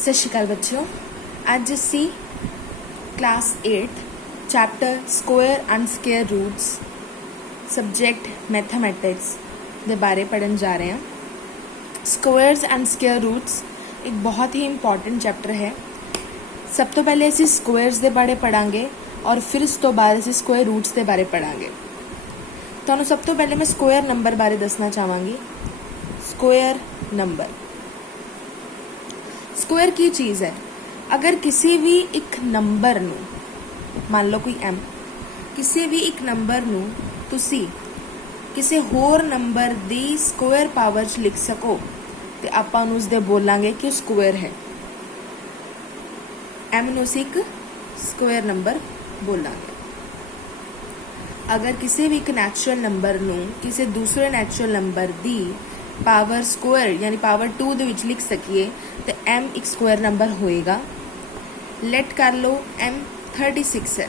सत श्री अकाल बच्चों, अज असी class 8 chapter square and square roots subject mathematics के बारे पढ़न जा रहे हैं। स्क्वायर्स एंड स्केयर रूट्स एक बहुत ही इंपॉर्टेंट चैप्टर है। सब तो पहले असी स्क्वायर्स के बारे पढ़ांगे और फिर उस तो बाद असी स्क्वायर रूट्स के बारे पढ़ांगे। तो सब तो पहले मैं स्क्वायर नंबर बारे दसना चाहांगी। स्क्वायर नंबर स्क्वायर की चीज़ है। अगर किसी भी एक नंबर नू, मान लो कोई m, किसी भी एक नंबर नू तुसी किसी होर नंबर दी स्क्वायर पावर च लिख सको तो आपां नू उसदे बोलांगे कि स्क्वायर है। m नू असीं एक स्क्वायर नंबर बोलांगे। अगर किसी भी एक नैचुरल नंबर नू किसी दूसरे natural number the power square यानी पावर 2 दे विच लिख सकीए तो m एक स्क्वायर नंबर होएगा। लेट कर लो m 36 है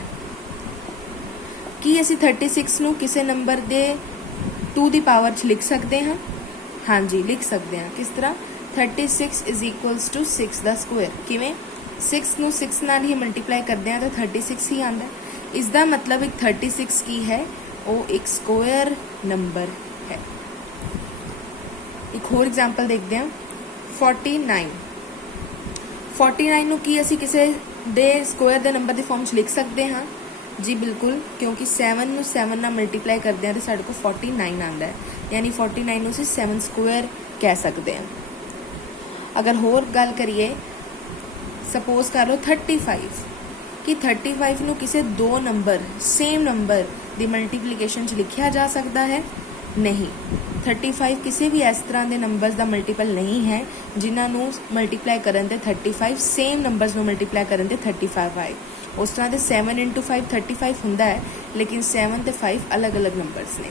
कि असी 36 नू किसी नंबर दे 2 दी पावर च लिख सकते हैं। हाँ जी, लिख सकते हैं। किस तरह? 36 इज इक्वल्स टू 6 दा स्क्वायर। किवें? 6 नू 6 नाल ही मल्टीप्लाई करते हैं तो 36 ही आंदा है। इसका मतलब एक 36 की है वो एक स्क्वायर नंबर है। एक होर एग्जाम्पल देखते हैं। 49 नू की असी किसी दे स्क्वायर दे नंबर दे फॉर्म च लिख सकते हैं। जी बिल्कुल, क्योंकि 7 नू 7 नाल मल्टीप्लाई करते हैं तो साढ़े को 49 आंदा है। यानी 49 नू असी 7 स्क्वायर कह सकते हैं। अगर होर गल करिए, सपोज कर लो 35 कि 35 नू किसी दो नंबर सेम नंबर दी मल्टीप्लीकेशन च लिखा जा सकता है? नहीं। 35 किसी भी इस तरह के नंबर्स का मल्टीपल नहीं है जिन्होंने मल्टीप्लाई करन ते 35 सेम नंबर्स में मल्टीप्लाई करन ते 35 आए। उस तरह के 7 × 5 35 हुंदा है, लेकिन 7 ते 5 अलग अलग नंबर्स ने।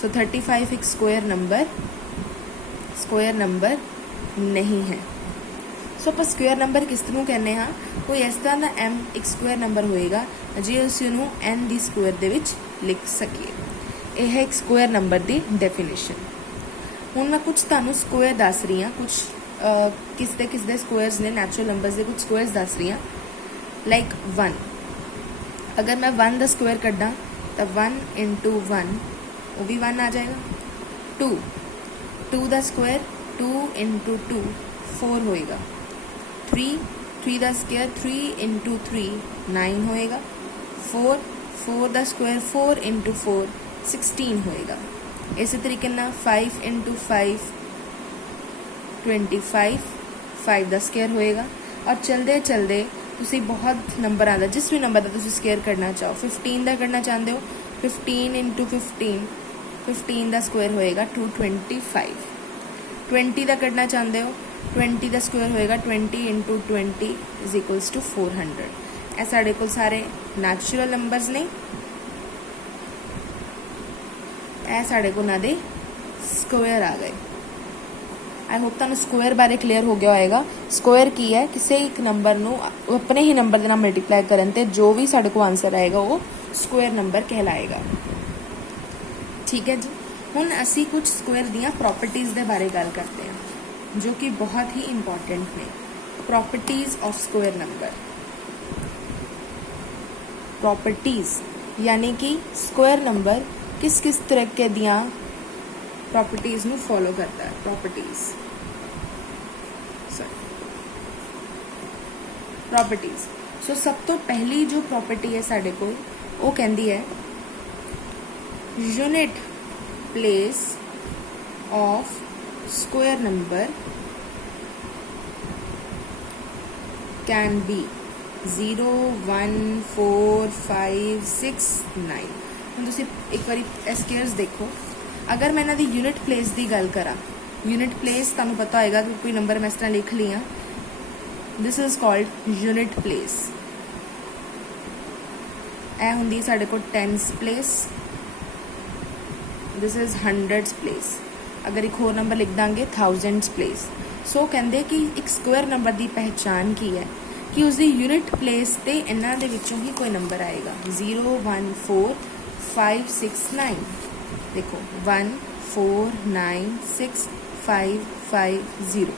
सो 35 एक स्क्वायर नंबर नहीं है। सो आप स्क्वायर नंबर किस तरह कहने हाँ? कोई इस तरह का m एक स्क्वायर नंबर होएगा जे उस n दी स्क्वायर दे विच लिख सकीए। यह है एक स्क्वायर नंबर की डेफिनेशन। हुण मैं कुछ तुहानूं स्क्वायर दस रही हाँ, कुछ किसदे स्क्वायर्स ने नैचुरल नंबर्स के कुछ स्क्वायर्स दस रही हाँ। लाइक 1, अगर मैं 1 का स्क्वायर कड्डा तो 1 × 1 वो भी 1 आ जाएगा। 2 का स्क्वायर 2 × 2 4 होएगा। 3 का स्क्वायर 3 × 3 9 होएगा। 4 का स्क्वायर 4 × 4 16 होएगा। इसी तरीके ना 5 × 5 25 5 का स्क्वायर होएगा। और चलते चलते तुसी बहुत नंबर आता, जिस भी नंबर का तुसी स्क्वायर करना चाहो। 15 का करना चाहते हो, 15 × 15 15 का स्क्वायर होएगा 225। 20 का करना चाहते हो, 20 का स्क्वायर होएगा 20 × 20 इज इक्वल्स टू 400। ए साढ़े को सारे नैचुरल नंबर्स ने, ए साढ़े को ना दे स्क्वायर आ गए। आई होप तुहानूं स्क्वायर बारे क्लीयर हो गया होएगा। स्क्वायर की है? किसी एक नंबर नूं अपने ही नंबर के नाल मल्टीप्लाई करन ते जो भी साढ़े को आंसर आएगा वो स्क्वायर नंबर कहलाएगा। ठीक है जी। हुण असी कुछ स्क्वायर दियाँ प्रॉपर्टीज़ के बारे गल करते हैं जो कि बहुत ही इंपॉर्टेंट ने। Properties of square number. Properties यानी कि स्क्वायर नंबर किस किस तरीके दियाँ प्रॉपर्टीज़ नू फॉलो करता है। प्रॉपर्टीज़ सो सब तो पहली जो प्रॉपर्टी है साढ़े को वो कहती है unit place of square number can B 0 1 4 5 6 9। हम तुसी एक बारी स्क्वायर्स देखो। अगर मैं इन्हां दी यूनिट प्लेस की गल करा, यूनिट प्लेस तुहानूं पता होएगा कि कोई नंबर मैं इस तरह लिख लिया, this is called unit place. यह हुंदी साढ़े को tens place, this is hundreds place. अगर एक होर नंबर लिख देंगे थाउजेंड्स प्लेस। सो कहते कि एक स्क्वायर नंबर की पहचान की है कि उसकी यूनिट प्लेस ते इन्हां दे विचों ही कोई नंबर आएगा। 0 1 4 5 6 9। देखो 1 4 9 6 5 5 0।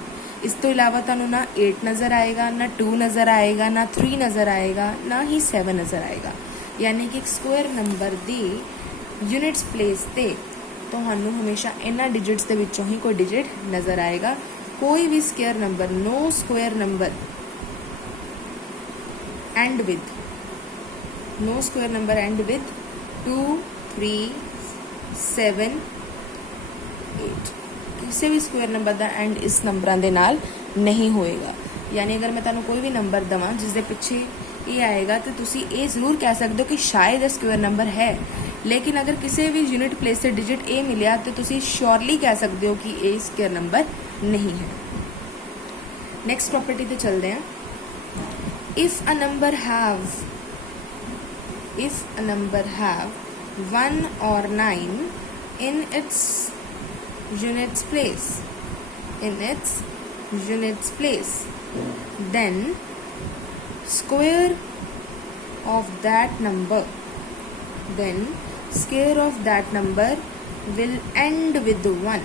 इस तो इलावा तुहानूं ना 8 नज़र आएगा, ना 2 नज़र आएगा, ना 3 नज़र आएगा, ना ही 7 नज़र आएगा। यानी कि एक स्क्वायर नंबर दी यूनिट्स प्लेस ते तुहानूं हमेशा इन्हां डिजिट्स दे विचों ही कोई डिजिट नज़र आएगा। कोई भी square number, no square number end with, no square number end with 2, 3, 7, 8 किसी भी स्क्वायर नंबर का एंड इस नंबरों के नाल नहीं होएगा। यानी अगर मैं तुहानूं कोई भी नंबर देवां जिस दे पिछे ये आएगा तो तुसी ये जरूर कह सकते हो कि शायद ये स्क्वायर नंबर है, लेकिन अगर किसी भी यूनिट प्लेस से डिजिट ए मिलिया तो तुसी श्योरली कह सकते हो कि ये स्क्वायर नंबर नहीं है। नैक्सट प्रॉपर्टी ते चलते हैं। If a number have 1 or 9 in its units place, then square of that number will end with 1।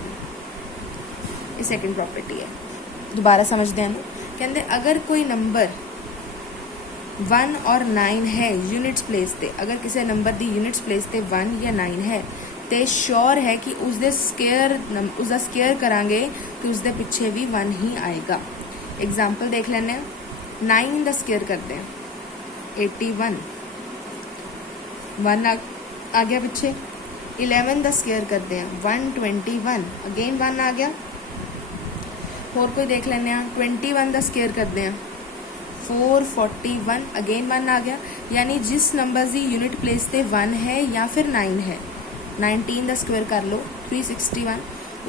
ये सेकंड प्रॉपर्टी है। दोबारा समझते हैं ना। कहते अगर कोई नंबर 1 और 9 है यूनिट्स प्लेस ते, अगर किसी नंबर की यूनिट्स प्लेस ते 1 या 9 है तो श्योर है कि उसका स्केयर करांगे तो उसके पिछे भी 1 ही आएगा। एग्जाम्पल देख लेने। 9 का स्केयर करते हैं 81, 1 आ गया पिछे। 11 का स्केयर करते हैं 121, अगेन 1 आ गया। होर कोई देख लेने। 21 का स्केयर करते हैं 441, अगेन 1 आ गया। यानी जिस नंबर की यूनिट प्लेस ते 1 है या फिर 9 है, 19 का स्क्वायर कर लो 361,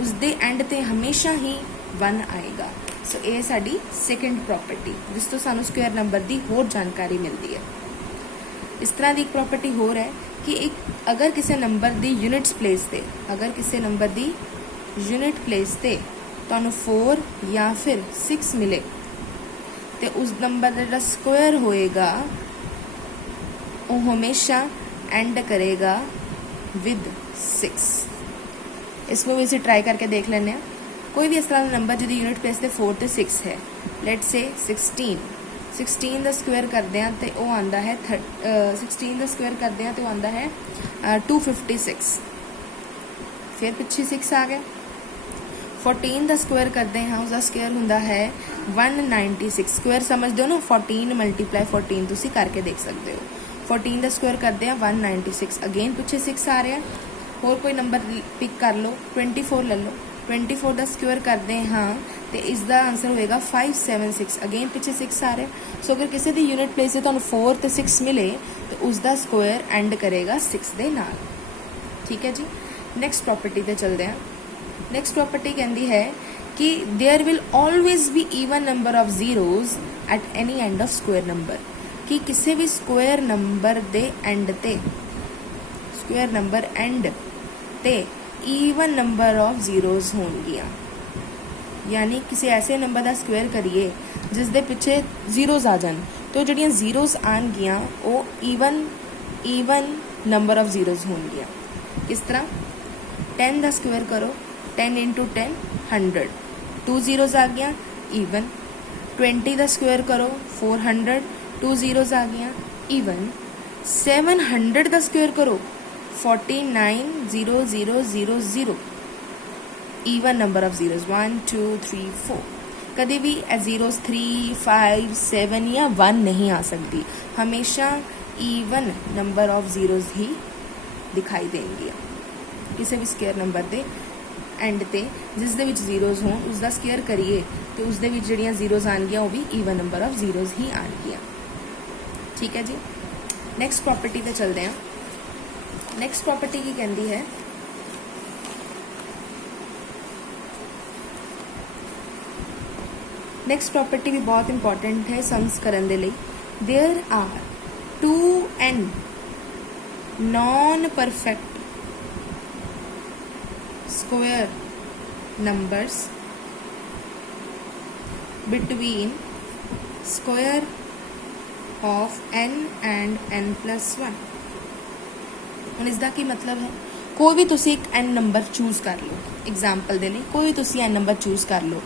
उसके एंड ते हमेशा ही 1 आएगा। सो ये साडी सेकंड प्रॉपर्टी जिस तो सानू स्क्वायर नंबर की होर जानकारी मिलती है। इस तरह की एक प्रॉपर्टी होर है कि एक अगर किसी नंबर की यूनिट्स प्लेस ते, अगर किसी नंबर की यूनिट प्लेस ते तुहानू 4 या फिर 6 मिले तो उस नंबर का जो स्क्वायर होएगा वो हमेशा एंड करेगा विद 6। इसको भी इसे ट्राई करके देख लेने। कोई भी इस तरह का नंबर जिसकी यूनिट प्लेस से 4 तो 6 है, लेट से 16 का स्क्वायर करते हैं तो वो आता है 16 का स्क्वायर करते हैं तो आता है 256, फिर पिछे 6 आ गया। 14 का स्क्वायर करते हैं उसका स्क्वायर होंदा है 196। स्क्वायर समझते हो ना, 14 × 14 तुसी करके देख सकते हो। 14 का स्क्वायर करते हैं 196, अगेन पिछे 6 आ रहा है। होर कोई नंबर पिक कर लो, 24 ले लो। 24 का स्क्वायर करते हैं हाँ तो इसका आंसर होएगा 576, अगेन पिछे 6 आ रहा है। सो अगर किसी की यूनिट प्लेस से तुहानू 4 तो 6 मिले तो उसका स्क्वायर एंड करेगा 6 दे नाल। ठीक है जी। नैक्सट प्रॉपर्टी पर चलते हैं। नैक्सट प्रॉपर्टी कहती है कि there will always be even number of zeros at any end of square number, कि किसी भी स्क्वायर नंबर दे एंड ते, स्क्वायर नंबर एंड ते ईवन नंबर ऑफ जीरोज होंगियां। यानी किसी ऐसे नंबर का स्क्वायर करिए जिस दे पिछे जीरोज आ जान तो जड़ियाँ जीरोज आनगियां वो ईवन नंबर ऑफ जीरोज होंगियां। किस तरह? 10 का स्क्वायर करो, 10 × 10 100, 2 जीरोज आ गया ईवन। 20 का स्क्वायर करो 400, 2 जीरोज आ गया ईवन। 700 का स्क्वायर करो 49,00,00 ईवन नंबर ऑफ जीरोज 1 2 3 4। कभी भी जीरोज 3 5 7 या 1 नहीं आ सकती, हमेशा ईवन नंबर ऑफ जीरोज ही दिखाई देंगे किसी भी स्क्वायर नंबर के एंड ते जिस दे विच जीरोज हों उसका स्क्वायर करिए तो उस दे विच जिहड़ियां जीरोज आनगियां वो भी ईवन नंबर ऑफ जीरोज ही आनगियां। ठीक है जी। नैक्सट प्रॉपर्टी पे चलते हैं। नैक्सट प्रॉपर्टी की कहती है नैक्सट प्रॉपर्टी भी बहुत इंपॉर्टेंट है सम्स करने के लिए। There are 2n non perfect square numbers between square of n and n+1। ਹੁਣ इसका की मतलब है कोई भी तुसी एक n नंबर चूज कर लो, एग्जाम्पल दे लिए कोई भी तुसी n नंबर चूज कर लो।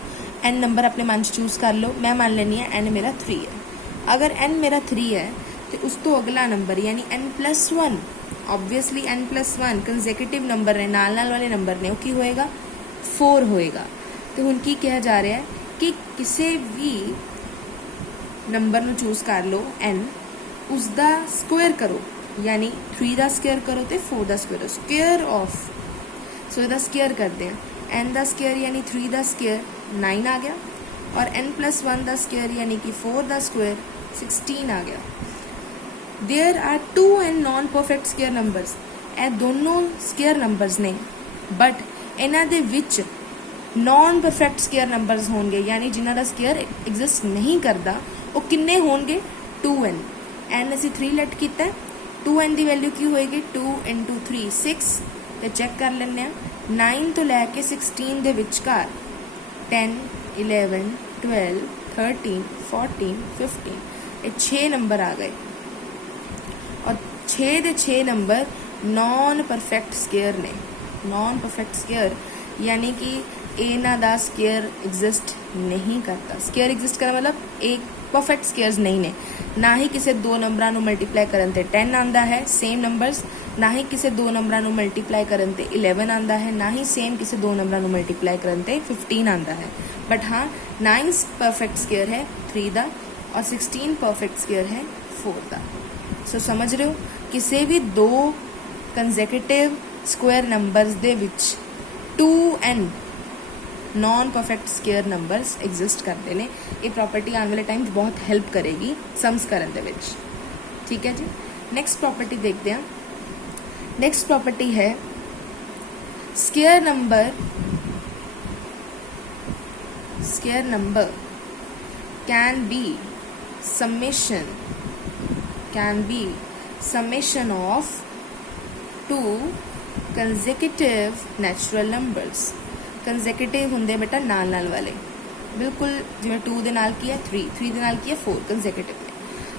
n नंबर अपने मन च चूज़ कर लो। मैं मान लैनी है n मेरा 3 है। अगर n मेरा 3 है तो उस तो अगला नंबर यानी n+1, ऑबवियसली n+1 कंजैक्यूटिव नंबर ने, नाल वाले नंबर ने, वो की होएगा 4 होएगा। तो हुण की कहा जा रहा है कि किसी भी नंबर नूं चूज़ कर लो n, उसका स्क्वायर करो, यानी 3 का स्क्वायर करो तो 4 का स्क्वायर, स्क्वायर ऑफ, सो इसका स्क्वायर करते हैं, n का स्क्वायर यानी 3 का स्क्वायर 9 आ गया, और n+1 का स्क्वायर यानी कि 4 का स्क्वायर 16 आ गया। There are 2 and non perfect square numbers, ਇਹ दोनों स्क्वायर नंबर्स ने, बट इन्हां दे विच नॉन परफेक्ट स्क्वायर नंबर्स होंगे, यानी जिन्हां दा स्क्वायर एग्जिस्ट नहीं करता, वो किन्ने होंगे 2n। n असी 3 लेट कीता है, 2n की वैल्यू की होएगी 2 × 3 6, तो चेक कर लें 9 तो लैके 16 के विचकार 10 11 12 13 14 15, ये 6 नंबर आ गए, और 6 के 6 नंबर नॉन परफेक्ट स्क्वायर ने। नॉन परफेक्ट स्क्वायर यानी कि इन्हां दा स्क्वायर एग्जिस्ट नहीं करता। स्क्वायर एग्जिस्ट करना मतलब एक परफेक्ट स्क्वायर्स नहीं ने, ना ही किसी दो नंबरां नूं मल्टीप्लाई करन ते 10 आंदा है सेम नंबर्स, ना ही किसी दो नंबरां नूं मल्टीप्लाई करन ते 11 आंदा है, ना ही सेम किसी दो नंबरां नूं मल्टीप्लाई करन ते 15 आंदा है। बट हाँ 9 परफेक्ट स्क्वायर है 3 दा, और 16 परफेक्ट स्क्वायर है 4 दा। सो समझ रहे हो, किसी भी दो कंजैक्यूटिव square numbers they which 2n non perfect square numbers exist करते हैं। ये प्रॉपर्टी आने वाले टाइम बहुत हेल्प करेगी सम्स करन दे विच। ठीक है जी, नैक्सट प्रॉपर्टी देखते हैं। नैक्सट प्रॉपर्टी है square number can B summation of two consecutive natural numbers। कंजैक्यूटिव होंगे बेटा नाल वाले, बिल्कुल जिवें 2 दे नाल की है 3 दे नाल की है 4 कंजैक्यूटिव में।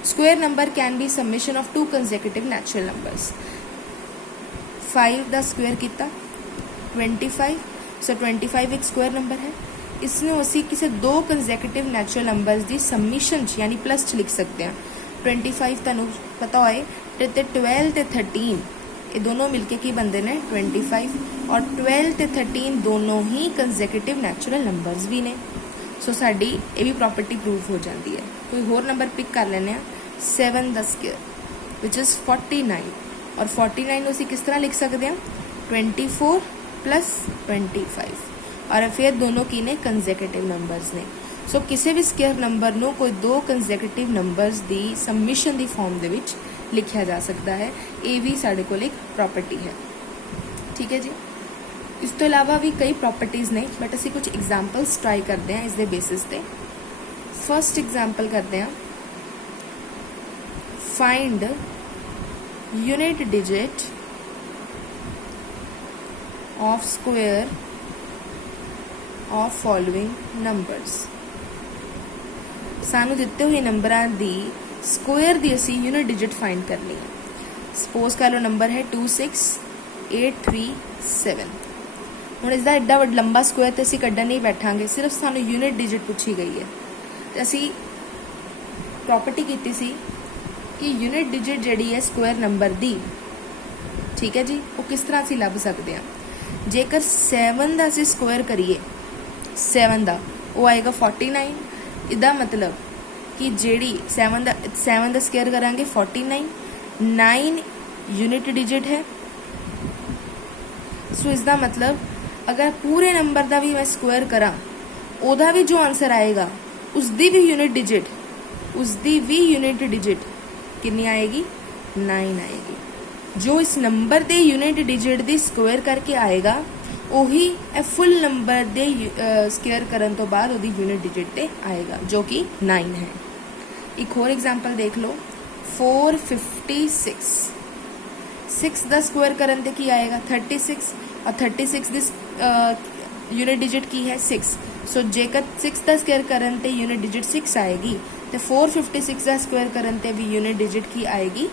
Square number can be summation of 2 consecutive natural numbers. 5 का स्क्वायर किया 25, सो 25 एक स्क्वायर नंबर है, इसमें असी किसी दो कंजैक्यूटिव नैचुरल नंबर्स की समीशन यानी प्लस च लिख सकते हैं। 25 तुहानूं पता होए तो 12 ते 13 ये दोनों मिलके की बनते हैं 25, और 12 ते 13 दोनों ही कंजैक्यूटिव नैचुरल नंबर्स भी ने। सो साडी ये भी प्रॉपर्टी प्रूव हो जाती है। कोई होर नंबर पिक कर लेने 7 का स्क्वायर विच इज़ 49, और 49 असी किस तरह लिख सकते हैं 24 + 25, और फिर दोनों की ने कंजैक्यूटिव नंबर्स ने। सो किसी भी स्क्वायर नंबर नूं कोई दो कंजैक्यूटिव नंबर्स की समीशन की फॉर्म दे विच लिखा जा सकता है। ये भी साढ़े कोल एक प्रॉपर्टी है। ठीक है जी, इस तो इलावा भी कई प्रॉपर्टीज़ ने, बट असी कुछ एग्जाम्पल्स ट्राई करते हैं इसके बेसिस पे। फर्स्ट एग्जाम्पल करते हैं, find unit digit of square of following numbers. सानू दिते हुए नंबरां दी स्क्वायर दी असी यूनिट डिजिट फाइंड करनी है। सपोज कर लो नंबर है 26837। हुण इसका एड्डा वड्डा लंबा स्क्वायर तो असी कड्ढन नहीं बैठांगे, सिर्फ सानू यूनिट डिजिट पूछी गई है। तो असी प्रॉपर्टी कीती सी कि यूनिट डिजिट जिहड़ी है स्क्वायर नंबर दी, ठीक है जी, वो किस तरह असी लभ सकते हैं। जेकर 7 का असी स्क्वायर करिए 7 का, वो आएगा 49। इसका मतलब कि जेड़ी 7 का स्क्वायर करांगे 49, 9 यूनिट डिजिट है। सो इसका मतलब अगर पूरे नंबर का भी मैं स्क्वायर करा, ओदा भी जो आंसर आएगा उसकी भी यूनिट डिजिट कितनी आएगी 9 आएगी। जो इस नंबर के यूनिट डिजिट की स्क्वायर करके आएगा वही फुल नंबर दे स्क्वायर करन तो बाद वो यूनिट डिजिट ते आएगा, जो कि 9 है। एक और एग्जाम्पल देख लो, 456। 6 का स्क्वायर करन ते की आएगा 36, और 36 की यूनिट डिजिट की है 6। सो जेकर 6 का स्क्वायर करन ते यूनिट डिजिट 6 आएगी, तो 456 का स्क्वायर करन ते भी यूनिट डिजिट की आएगी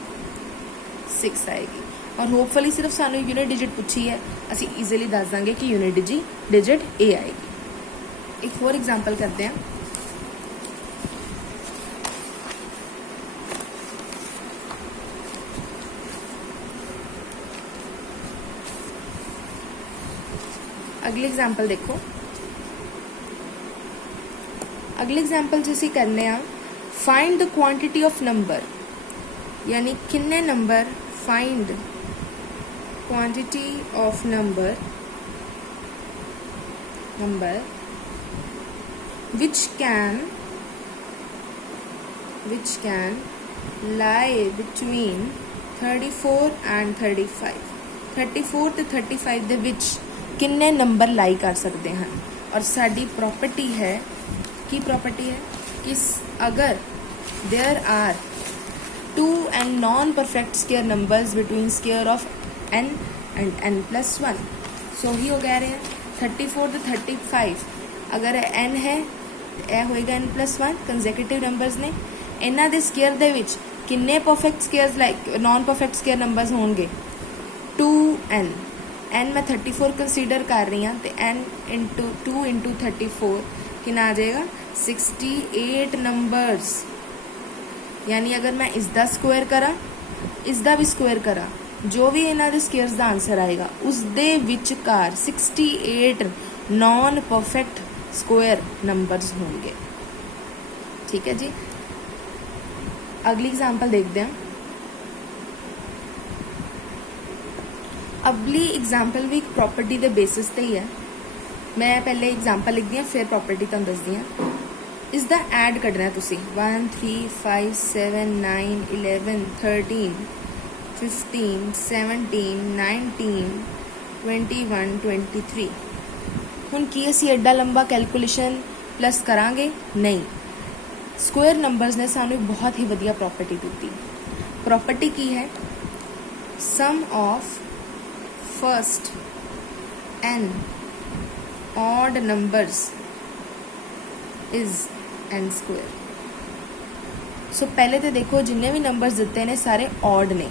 6 आएगी। और होपफुली सिर्फ सानू यूनिट डिजिट पूछी है, असी ईजिली दस देंगे कि यूनिट डिजिट ए आएगी। एक होर एग्जाम्पल करते हैं। अगली एग्जाम्पल देखो, अगले एग्जाम्पल जिसे करने आ find the quantity of number, यानी किन्ने number, find quantity of number which can lie between 34 and 35। 34 ਤੇ 35 ਦੇ ਵਿੱਚ ਕਿੰਨੇ ਨੰਬਰ ਲਾਈ ਕਰ ਸਕਦੇ ਹਨ। ਔਰ ਸਾਡੀ ਪ੍ਰੋਪਰਟੀ ਹੈ, ਕੀ ਪ੍ਰੋਪਰਟੀ ਹੈ ਕਿ अगर there are 2 and non-perfect square numbers between square of n and n plus 1, सो ही हो गया रहे 34 to 35, अगर n है ਇਹ ਹੋਏਗਾ n plus 1 ਕੰਜ਼ੈਕਟਿਵ ਨੰਬਰਸ ਨੇ। ਇਹਨਾਂ ਦੇ ਸਕੁਅਰ ਦੇ ਵਿੱਚ ਕਿੰਨੇ perfect squares like non perfect square numbers ਹੋਣਗੇ 2n। n मैं 34 कंसीडर कर रही हाँ, तो n इंटू 2 इंटू 34 कितना आ जाएगा 68 नंबर्स। यानी अगर मैं इसका स्क्वायर करा, इसका भी स्क्वायर करा, जो भी इन्हों के स्क्वेयर्स का आंसर आएगा उसके विचकार 68 नॉन परफेक्ट स्क्वायर नंबर्स होंगे। ठीक है जी, अगली एग्जांपल देखते हैं। अगली एग्जाम्पल भी एक प्रॉपर्टी के बेसिस ते ही है। मैं पहले एग्जाम्पल लिखती हूँ फिर प्रॉपर्टी तुहानूं दसदी हाँ। इसका ऐड कढ़ना तुसी 1 3 5 7 9 11 13 15 17 19 21 23। हुण की असीं एड्डा लंबा कैलकुलेशन प्लस करांगे नहीं। स्क्वायर नंबर्स ने सानूं बहुत ही वधिया प्रॉपर्टी दी। प्रॉपर्टी की है sum of first n odd numbers is n square। So पहले तो देखो जिन्ने भी नंबर्स दिते ने सारे ऑड ने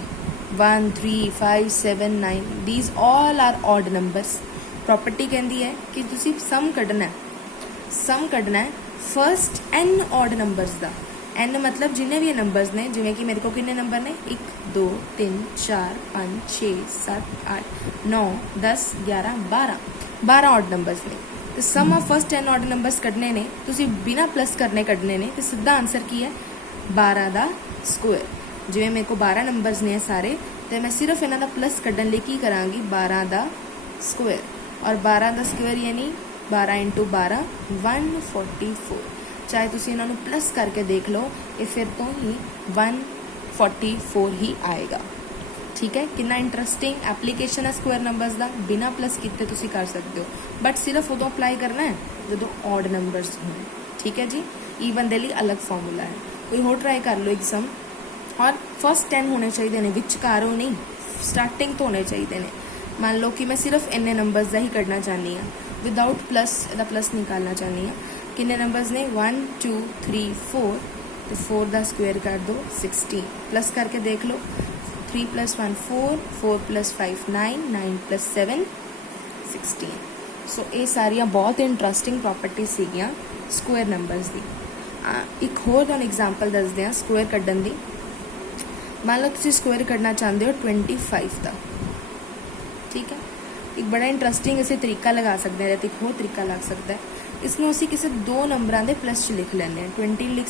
1 3 5 7 9 these all are odd numbers. Property कहती है कि तुसी सम कढ़ना है फर्स्ट n ऑड नंबर्स का। n मतलब जिन्ने भी नंबर्स ने, जिमें कि मेरे को कितने नंबर ने 1 2 3 4 5 6 7 8 9 10 11 12 ऑड नंबर्स ने। तो सम ऑफ फर्स्ट 10 ऑड नंबर्स कढ़ने ने, तुसी बिना प्लस करने कढ़ने ने, तो सीधा आंसर की है 12 का स्क्वायर। जिमें मेरे को 12 नंबर्स ने सारे, तो मैं सिर्फ इन्हों का प्लस कढ़न लिए की कराँगी 12 का स्क्वायर। और 12 का स्क्वायर यानी 12 इंटू 12 144। चाहे तुसी इन्हों प्लस करके देख लो, ये फिर तो ही 144 ही आएगा। ठीक है, कितना इंटरस्टिंग एप्लीकेशन है स्क्वायर नंबर्स का। बिना प्लस किए तुसी कर सकते हो, बट सिर्फ उदों अप्लाई करना है जो ऑड नंबर्स हो। ठीक है जी, ईवन के लिए अलग फॉर्मूला है। कोई होर ट्राई कर लो एग्जाम। और फर्स्ट 10 होने चाहिए ने, विचकारों नहीं, स्टार्टिंग तो होने चाहिए ने। मान लो कि मैं सिर्फ इन्ने नंबर्स का ही करना चाहनी हाँ, विदाउट प्लस, इसका प्लस निकालना चाहनी हाँ। कितने नंबर्स ने 1 2 3 4, तो 4 का स्क्वायर कर दो 16, प्लस करके देख लो 3 + 1 4, 4 + 5 9, 9 + 7 16। सो ये सारिया बहुत इंटरस्टिंग प्रॉपर्टी सीगियां स्क्वायर नंबर्स दी। एक होर तुहानूं एग्जाम्पल दसदे हैं स्क्वायर कढ़न दी। मान लो तुसीं स्क्वायर कढ़ना चाहते हो 25 का। ठीक है, एक बड़ा इंटरस्टिंग इसे तरीका लगा सकते हैं, एक होर तरीका लग सकता है। इसनों असीं किसी 2 नंबरों के प्लस लिख लैंदे 25 लिख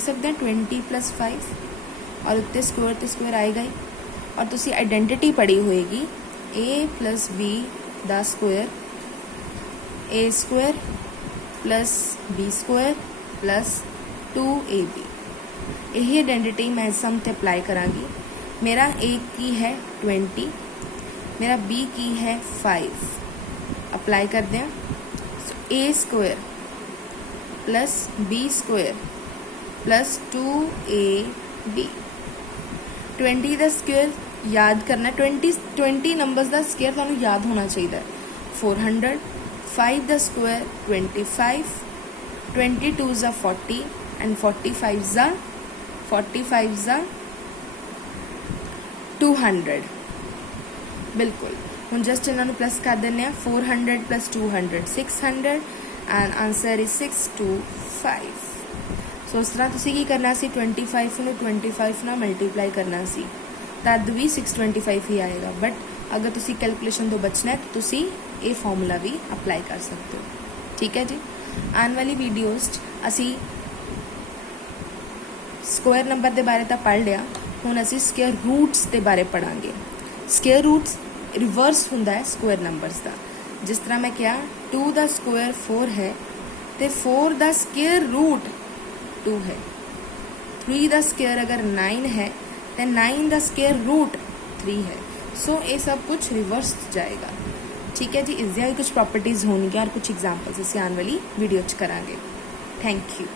सकते हैं 20 + 5, और उत्ते स्क्वायर तो स्क्वायर आएगा ही। और तुसी आइडेंटिटी पढ़ी होएगी a + b दा स्क्वायर a² + b² + 2ab। यही आइडेंटिटी मैं सम ते अप्लाई करांगी। मेरा a की है 20, मेरा b की है 5। अप्लाई कर दें a² + b² + 2ab। 20 का स्क्वायर याद करना, 20 नंबर्स का स्क्वायर तुहानूं याद होना चाहिए। 400, 5 का स्क्वायर 25, 22 ज़ा 40 एंड 45 ज़ा 200। बिल्कुल, हम जस्ट इन्हों प्लस कर दें 400 + 200 600, ਐਂਡ ਆਂਸਰ ਇਜ਼ 625। ਸੋ ਇਸ ਤਰ੍ਹਾਂ ਤੁਸੀਂ ਕੀ ਕਰਨਾ ਸੀ, 25 ਨੂੰ 25 ਨਾਲ ਮਲਟੀਪਲਾਈ ਕਰਨਾ ਸੀ, ਤਦ ਵੀ 625 ਹੀ ਆਏਗਾ। ਬਟ ਅਗਰ ਤੁਸੀਂ ਕੈਲਕੂਲੇਸ਼ਨ ਤੋਂ ਬਚਣਾ ਹੈ ਤਾਂ ਤੁਸੀਂ ਇਹ ਫਾਰਮੂਲਾ ਵੀ ਅਪਲਾਈ ਕਰ ਸਕਦੇ ਹੋ। ਠੀਕ ਹੈ ਜੀ। ਆਉਣ ਵਾਲੀ ਵੀਡੀਓਜ਼ 'ਚ ਅਸੀਂ ਸਕੁਆਇਰ ਨੰਬਰ ਦੇ ਬਾਰੇ ਤਾਂ ਪੜ੍ਹ ਲਿਆ, ਹੁਣ ਅਸੀਂ ਸਕੁਆਇਰ ਰੂਟਸ ਦੇ ਬਾਰੇ ਪੜ੍ਹਾਂਗੇ। ਸਕੁਆਇਰ ਰੂਟਸ ਰਿਵਰਸ ਹੁੰਦਾ ਹੈ ਸਕੁਆਇਰ ਨੰਬਰਸ ਦਾ। ਜਿਸ ਤਰ੍ਹਾਂ ਮੈਂ ਕਿਹਾ 2 ਦਾ ਸਕੁਆਇਰ 4 ਹੈ ਤੇ 4 ਦਾ ਸਕੁਆਇਰ ਰੂਟ 2 ਹੈ। 3 ਦਾ ਸਕੁਆਇਰ ਅਗਰ 9 ਹੈ ਤੇ 9 ਦਾ ਸਕੁਆਇਰ ਰੂਟ 3 ਹੈ। ਸੋ ਇਹ ਸਭ ਕੁਝ ਰਿਵਰਸ ਜਾਏਗਾ। ਠੀਕ ਹੈ ਜੀ। ਇਸ ਦੀਆਂ ਵੀ ਕੁਝ ਪ੍ਰੋਪਰਟੀਜ਼ ਹੋਣਗੀਆਂ ਔਰ ਕੁਝ ਐਗਜ਼ਾਮਪਲਸ ਅਸੀਂ ਆਉਣ ਵਾਲੀ ਵੀਡੀਓ 'ਚ ਕਰਾਂਗੇ। Thank you.